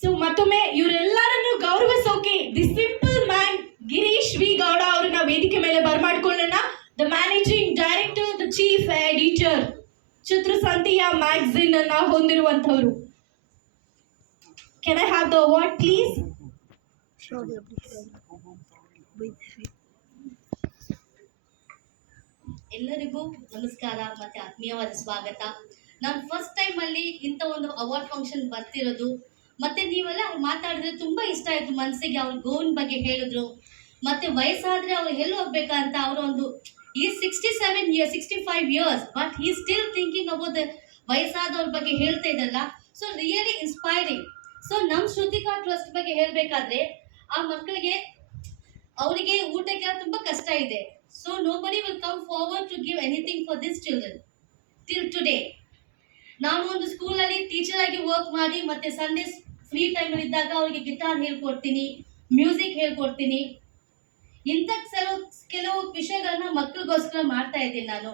So ಮತ್ತೊಮ್ಮೆ ಇವರೆಲ್ಲರನ್ನು ಗೌರವಿಸೋಕೆ the simple man Girish V Gowda ಅವರನ್ನ ವೇದಿಕೆ ಮೇಲೆ ಬರಮಾಡ್ಕೊಳ್ಳೋಣ. The managing director, the chief editor, ಚಿತ್ರಸಂತೆಯ ಮ್ಯಾಗಝಿನ್ ಅನ್ನ ಹೊಂದಿರುವಂತವರು. Can I have the award please? ಎಲ್ಲರಿಗೂ ನಮಸ್ಕಾರ ಮತ್ತೆ ಆತ್ಮೀಯವಾದ ಸ್ವಾಗತ. ನಾನು ಫಸ್ಟ್ ಟೈಮ್ ಅಲ್ಲಿ ಇಂಥ ಒಂದು ಅವಾರ್ಡ್ ಫಂಕ್ಷನ್ ಬರ್ತಿರೋದು. ಮತ್ತೆ ನೀವೆಲ್ಲ ಮಾತಾಡಿದ್ರೆ ತುಂಬಾ ಇಷ್ಟ ಆಯ್ತು ಮನಸ್ಸಿಗೆ. ಅವ್ರ ಗೋವಿನ ಬಗ್ಗೆ ಹೇಳಿದ್ರು. ಮತ್ತೆ ವಯಸ್ಸಾದ್ರೆ ಅವ್ರು ಎಲ್ಲಿ ಹೋಗ್ಬೇಕಂತ ಅವರ ಒಂದು ಈ 67 years 65 years but he still thinking about ವಯಸ್ಸಾದವ್ರ ಬಗ್ಗೆ ಹೇಳ್ತಾ ಇದ್ದಲ್ಲ. So really inspiring. ಸೊ ನಮ್ಮ ಶ್ರುತಿಕಾ ಟ್ರಸ್ಟ್ ಬಗ್ಗೆ ಹೇಳ್ಬೇಕಾದ್ರೆ ಆ ಮಕ್ಕಳಿಗೆ ಅವರಿಗೆ ಊಟಕ್ಕೆ ತುಂಬಾ ಕಷ್ಟ ಇದೆ. So nobody will come forward to give anything for these children till today. ನಾನು ಒಂದು ಸ್ಕೂಲಲ್ಲಿ ಟೀಚರ್ ಆಗಿ ವರ್ಕ್ ಮಾಡಿ ಮತ್ತೆ ಸಂಡೇಸ್ ಫ್ರೀ ಟೈಮಲ್ಲಿ ಇದ್ದಾಗ ಅವರಿಗೆ ಗಿಟಾರ್ ಹೇಳ್ಕೊಡ್ತೀನಿ, ಮ್ಯೂಸಿಕ್ ಹೇಳ್ಕೊಡ್ತೀನಿ. ಇಂಥ ಕೆಲವು ವಿಷಯಗಳನ್ನ ಮಕ್ಕಳಿಗೋಸ್ಕರ ಮಾಡ್ತಾ ಇದ್ದೀನಿ ನಾನು.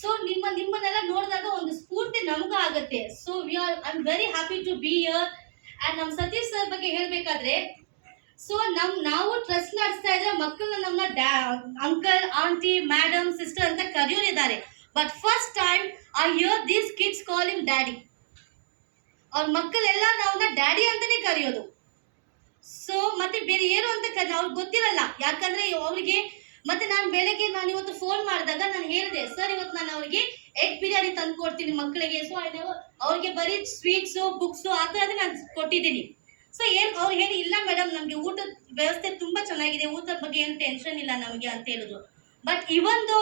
ಸೊ ನಿಮ್ಮನ್ನೆಲ್ಲ ನೋಡಿದಾಗ ಒಂದು ಸ್ಫೂರ್ತಿ ನಮಗೂ ಆಗುತ್ತೆ. So I am very happy to be here. And ನಮ್ಮ ಸತೀಶ್ ಸರ್ ಬಗ್ಗೆ ಹೇಳಬೇಕಾದ್ರೆ ಸೊ ನಾವು ಟ್ರಸ್ಟ್ ನಡೆಸ್ತಾ ಇದ್ರೆ ಮಕ್ಕಳನ್ನ ನಮ್ಮನ್ನ ಅಂಕಲ್, ಆಂಟಿ, ಮೇಡಮ್, ಸಿಸ್ಟರ್ ಅಂತ ಕರೆಯೋರಿದ್ದಾರೆ. But first time I hear these kids call him daddy. ಅವ್ರ ಮಕ್ಕಳೆಲ್ಲ ನಾವನ್ನ ಡ್ಯಾಡಿ ಅಂತಾನೆ ಕರೆಯೋದು. ಸೊ ಮತ್ತೆ ಬೇರೆ ಏನು ಅಂತ ಅವ್ರಿಗೆ ಗೊತ್ತಿರಲ್ಲ. ಯಾಕಂದ್ರೆ ಅವ್ರಿಗೆ ಮತ್ತೆ ನಾನು ಇವತ್ತು ಫೋನ್ ಮಾಡಿದಾಗ ನಾನು ಹೇಳಿದೆ, ಸರ್ ಇವತ್ತು ನಾನು ಅವ್ರಿಗೆ ಎಗ್ ಬಿರಿಯಾನಿ ತಂದು ಕೊಡ್ತೀನಿ ಮಕ್ಕಳಿಗೆ. ಸೊ ಅವ್ರಿಗೆ ಬರೀ ಸ್ವೀಟ್ಸು, ಬುಕ್ಸು ಆ ಥರದೇ ನಾನು ಕೊಟ್ಟಿದ್ದೀನಿ. ಸೊ ಅವ್ರು ಹೇಳಿ, ಇಲ್ಲ ಮೇಡಮ್ ನಮಗೆ ಊಟದ ವ್ಯವಸ್ಥೆ ತುಂಬಾ ಚೆನ್ನಾಗಿದೆ, ಊಟದ ಬಗ್ಗೆ ಏನು ಟೆನ್ಷನ್ ಇಲ್ಲ ನಮಗೆ ಅಂತ ಹೇಳಿದ್ರು. ಬಟ್ ಇವೊಂದು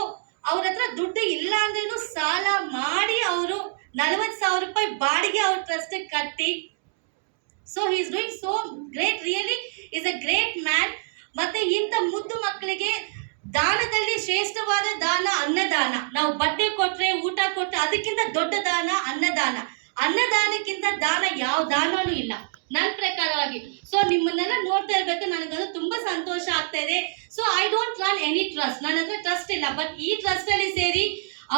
ಅವ್ರ ಹತ್ರ ದುಡ್ಡು ಇಲ್ಲ ಅಂದ್ರೂ ಸಾಲ ಮಾಡಿ ಅವರು 40,000 ರೂಪಾಯಿ ಬಾಡಿಗೆ ಅವ್ರ ಟ್ರಸ್ಟ್ ಕಟ್ಟಿ. So he is doing so great. Really is a great man. ಮತ್ತೆ ಇಂಥ ಮುದ್ದು ಮಕ್ಕಳಿಗೆ ದಾನದಲ್ಲಿ ಶ್ರೇಷ್ಠವಾದ ದಾನ ಅನ್ನದಾನ. ನಾವು ಬಟ್ಟೆ ಕೊಟ್ರೆ, ಊಟ ಕೊಟ್ರೆ ಅದಕ್ಕಿಂತ ದೊಡ್ಡ ದಾನ ಅನ್ನದಾನ. ಅನ್ನದಾನಕ್ಕಿಂತ ದಾನ ಯಾವ ದಾನನೂ ಇಲ್ಲ ನನ್ನ ಪ್ರಕಾರವಾಗಿ. ಸೊ ನಿಮ್ಮನ್ನೆಲ್ಲ ನೋಡ್ತಾ ಇರ್ಬೇಕು, ನನಗದು ತುಂಬಾ ಸಂತೋಷ ಆಗ್ತಾ ಇದೆ. So I don't run any trust, ನನ್ನ ಹತ್ರ ಟ್ರಸ್ಟ್ ಇಲ್ಲ. ಬಟ್ ಈ ಟ್ರಸ್ಟ್ ಅಲ್ಲಿ ಸೇರಿ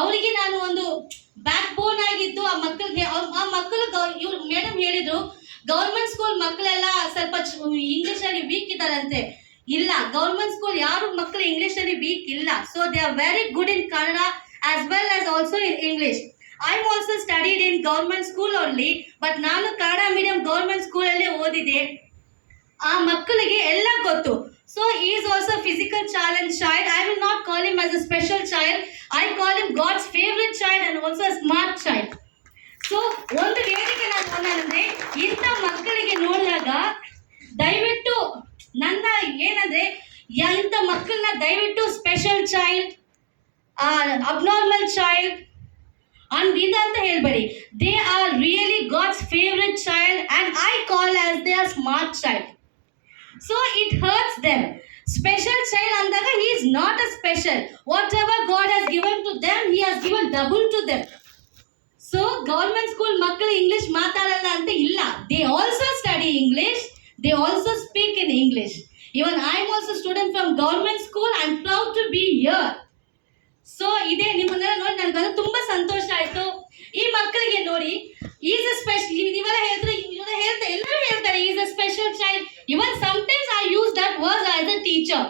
ಅವರಿಗೆ ನಾನು ಒಂದು ಬ್ಯಾಕ್ ಬೋನ್ ಆಗಿದ್ದು ಆ ಮಕ್ಕಳಿಗೆ. ಆ ಮಕ್ಕಳು ಇವ್ರು ಮೇಡಮ್ ಹೇಳಿದ್ರು ಗೌರ್ಮೆಂಟ್ ಸ್ಕೂಲ್ ಮಕ್ಕಳೆಲ್ಲ ಸ್ವಲ್ಪ ಇಂಗ್ಲಿಷ್ ಅಲ್ಲಿ ವೀಕ್ ಇದ್ದಾರಂತೆ. ಇಲ್ಲ, ಗೌರ್ಮೆಂಟ್ ಸ್ಕೂಲ್ ಯಾರು ಮಕ್ಕಳು ಇಂಗ್ಲಿಷ್ ಅಲ್ಲಿ ವೀಕ್ ಇಲ್ಲ. So they are very good in Kannada as well as also in English. I am also studied in government school only, but ನಾನು ಕನ್ನಡ ಮೀಡಿಯಂ ಗೌರ್ಮೆಂಟ್ ಸ್ಕೂಲಲ್ಲೇ ಓದಿದೆ. ಆ ಮಕ್ಕಳಿಗೆ ಎಲ್ಲ ಗೊತ್ತು. So he is also a physical challenge child. I will not call him as a special child. I call him God's favorite child and also a smart child. So ಒಂದು ವೇದಿಕೆ ನಾನು ಇಂಥ ಮಕ್ಕಳಿಗೆ ನೋಡಿದಾಗ ದಯವಿಟ್ಟು ನನ್ನ ಏನಂದ್ರೆ ಇಂಥ ಮಕ್ಕಳನ್ನ ದಯವಿಟ್ಟು ಸ್ಪೆಷಲ್ ಚೈಲ್ಡ್, ಅಬ್ನಾರ್ಮಲ್ ಚೈಲ್ಡ್ ಅಂತ ಹೇಳ್ಬೇಡಿ. They are really God's favourite child and I call as they are smart child. So it hurts them. Special child ಅಂದಾಗ he is not a special. Whatever God has given to them he has given double to them. So government school ಮಕ್ಕಳು English ಮಾತಾಡಲ್ಲ ಅಂತ ಇಲ್ಲ. They also study English, they also speak in English. Even I am also student from government school. I am proud to be here. So ಇದೇ ನಿಮ್ಮನ್ನೆಲ್ಲ ನೋಡಿ ನನಗದು ತುಂಬಾ ಸಂತೋಷ ಆಯ್ತು. ಈ ಮಕ್ಕಳಿಗೆ ನೋಡಿ ಈಸ್ ಅ ಸ್ಪೆಷಲ್, ನೀವೆಲ್ಲ ಹೇಳಿದ್ರೆ ಎಲ್ಲರೂ ಹೇಳ್ತಾರೆ is a special child. Even sometimes I use that word as a teacher.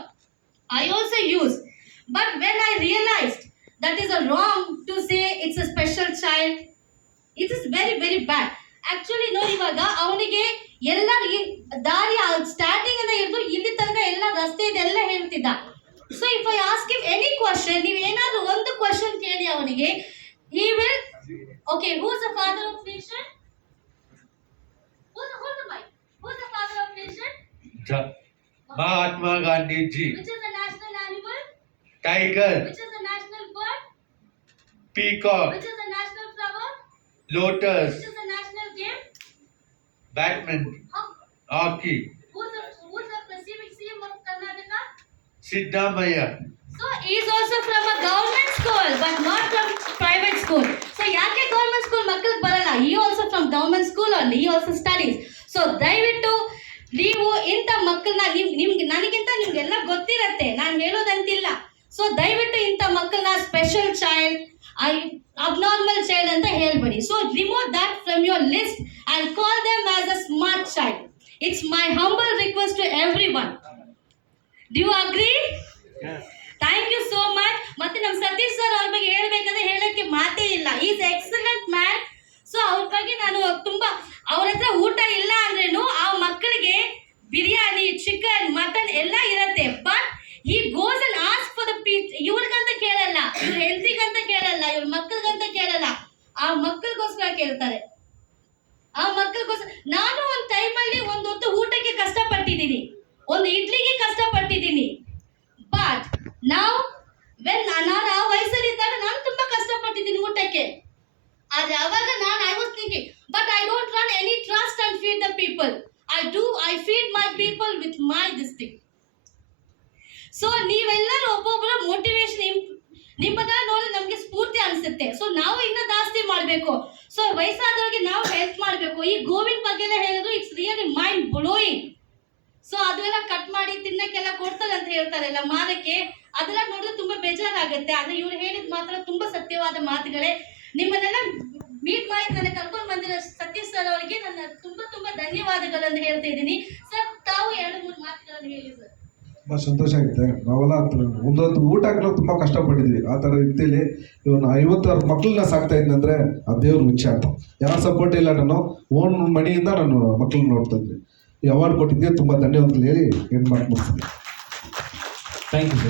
I also use. But when I realised that is a wrong to say it's a special child, it is very very bad. Actually ನೋಡಿ ಇವಾಗ ಅವನಿಗೆ ಎಲ್ಲ ದಾರಿ starting ಇಂದ ಹಿಡಿದು ಇಲ್ಲಿ ತನಕ ಎಲ್ಲ ರಸ್ತೆ ಇದೆಲ್ಲ ಹೇಳ್ತಿದ್ದ. So if I ask him any question, ನೀವು ಏನಾದರೂ ಒಂದು ಕ್ವೆಶ್ಚನ್ ಕೇಳಿ ಅವನಿಗೆ, he will, okay, who is the father of nation? Hold the mic. Who is the father of nation? Mahatma Gandhi ji. Which is the national animal? Tiger. Which is the national bird? Peacock. Which is the national flower? Lotus. Which is the national game? Badminton. Hockey. Who is the CM of Karnataka? Siddhamaya. So he is also from a government school but not from private school. So ಯಾಕೆ government school ಮಕ್ಕಳಿಗೆ ಬರಲ್ಲ? He also from government school only. He also studies. So ದಯವಿಟ್ಟು ನೀವು ಇಂಥ ಮಕ್ಕಳನ್ನ ನನಗಿಂತ ನಿಮ್ಗೆಲ್ಲ ಗೊತ್ತಿರತ್ತೆ, ನಾನು ಹೇಳೋದಂತಿಲ್ಲ. ಸೊ ದಯವಿಟ್ಟು ಇಂಥ ಮಕ್ಕಳನ್ನ ಸ್ಪೆಷಲ್ ಚೈಲ್ಡ್, ಅಬ್ನಾರ್ಮಲ್ ಚೈಲ್ಡ್ ಅಂತ ಹೇಳ್ಬೇಡಿ. So remove that from your list and call them as a smart child. It's my humble request to everyone. Do you agree? Thank you so much. ಮತ್ತೆ ನಮ್ಮ Satish sir ಅವ್ರ ಬಗ್ಗೆ ಹೇಳ್ಬೇಕಂದ್ರೆ ಹೇಳಕ್ಕೆ ಮಾತೇ ಇಲ್ಲ. Is excellent man. ಸೊ ಅವ್ರ ಬಗ್ಗೆ ನಾನು ತುಂಬಾ, ಅವ್ರ ಹತ್ರ ಊಟ ಇಲ್ಲ ಅಂದ್ರೇನು ಆ ಮಕ್ಕಳಿಗೆ ಬಿರಿಯಾನಿ, ಚಿಕನ್, ಮಟನ್ ಎಲ್ಲ ಇರತ್ತೆ. But he goes and ask for the peace. ಇವ್ರಿಗಂತ ಕೇಳಲ್ಲ, ಇವ್ರ ಹೆಲ್ತಿಗಂತ ಕೇಳಲ್ಲ, ಇವ್ರ ಮಕ್ಕಳಿಗಂತ ಕೇಳಲ್ಲ, ಆ ಮಕ್ಕಳಿಗೋಸ್ಕರ ಕೇಳ್ತಾರೆ. ಆ ಮಕ್ಕಳಿಗೋಸ್ಕರ ನಾನು ಒಂದು ಟೈಮಲ್ಲಿ ಒಂದು ಹೊತ್ತು ಊಟಕ್ಕೆ ಕಷ್ಟಪಟ್ಟಿದ್ದೀನಿ, ಒಂದು ಇಡ್ಲಿಗೆ ಕಷ್ಟಪಟ್ಟಿದ್ದೀನಿ. ಬಟ್ ನಾವು ನಾನು ಆ ವಯಸ್ಸಲ್ಲಿದ್ದಾಗ ನಾನು ತುಂಬಾ ಕಷ್ಟಪಟ್ಟಿದ್ದೀನಿ ಊಟಕ್ಕೆ. ಆದ್ರೆ ಅವಾಗ ನಾನು I was thinking, but I don't run any trust and feed the people. I feed my people with my this thing. So ನೀವೆಲ್ಲರೂ ಒಬ್ಬೊಬ್ಬರ ಮೋಟಿವೇಶನ್ ನಿಮ್ಮನ್ನ ನೋಡಿ ನಮ್ಗೆ ಸ್ಫೂರ್ತಿ ಅನ್ಸುತ್ತೆ. ಸೊ ನಾವು ಇನ್ನೂ ಜಾಸ್ತಿ ಮಾಡಬೇಕು. ಸೊ ವಯಸ್ಸಾದವ್ರಿಗೆ ನಾವು ಹೆಲ್ಪ್ ಮಾಡಬೇಕು. ಈ ಗೋವಿನ ಬಗ್ಗೆ ಹೇಳಿದ್ರು, it's really mind blowing. So ಅದೆಲ್ಲ ಕಟ್ ಮಾಡಿ ತಿನ್ನಕ್ಕೆಲ್ಲ ಕೊಡ್ತಾರೆ ಅಂತ ಹೇಳ್ತಾರಲ್ಲ ಮಾರಕ್ಕೆ, ಅದೆಲ್ಲ ನೋಡಿದ್ರೆ ತುಂಬಾ ಬೇಜಾರಾಗುತ್ತೆ. ಆದ್ರೆ ಇವ್ರು ಹೇಳಿದ ಮಾತ್ರ ತುಂಬಾ ಸತ್ಯವಾದ ಮಾತುಗಳೇ. ನಿಮ್ಮನ್ನೆಲ್ಲ ಮೀಟ್ ಮಾಡಿ ನನಗೆ ಕರ್ಕೊಂಡು ಬಂದಿರೋ ಸತೀಶ್ ಸರ್ ಅವರಿಗೆ ನನ್ನ ತುಂಬಾ ತುಂಬಾ ಧನ್ಯವಾದಗಳನ್ನು ಹೇಳ್ತಾ ಇದ್ದೀನಿ. ಸರ್ ತಾವು 2-3 ಮಾತುಗಳನ್ನು ಹೇಳಿ ಸರ್. ತುಂಬ ಸಂತೋಷ ಆಗುತ್ತೆ. ನಾವೆಲ್ಲ ಒಂದೊಂದು ಊಟ ಹಾಕಲು ತುಂಬ ಕಷ್ಟಪಟ್ಟಿದ್ವಿ. ಆ ಥರ ರೀತಿಯಲ್ಲಿ ಇವನು 56 ಮಕ್ಕಳನ್ನ ಸಾಕ್ತಾ ಇದ್ದಂದ್ರೆ ಆ ದೇವ್ರ ವಿಚಾರ ಅಂತ. ಯಾರ ಸಪೋರ್ಟ್ ಇಲ್ಲ, ನಾನು ಓನ್ ಮಣಿಯಿಂದ ನಾನು ಮಕ್ಕಳನ್ನ ನೋಡ್ತಾ ಇದ್ದೆ. ಈ ಅವಾರ್ಡ್ ಕೊಟ್ಟಿದ್ದೆ ತುಂಬ ಧನ್ಯವಾದಗಳು ಹೇಳಿ ಏನು ಮಾತು ಮುಗಿಸ್ತೀನಿ. Thank you sir.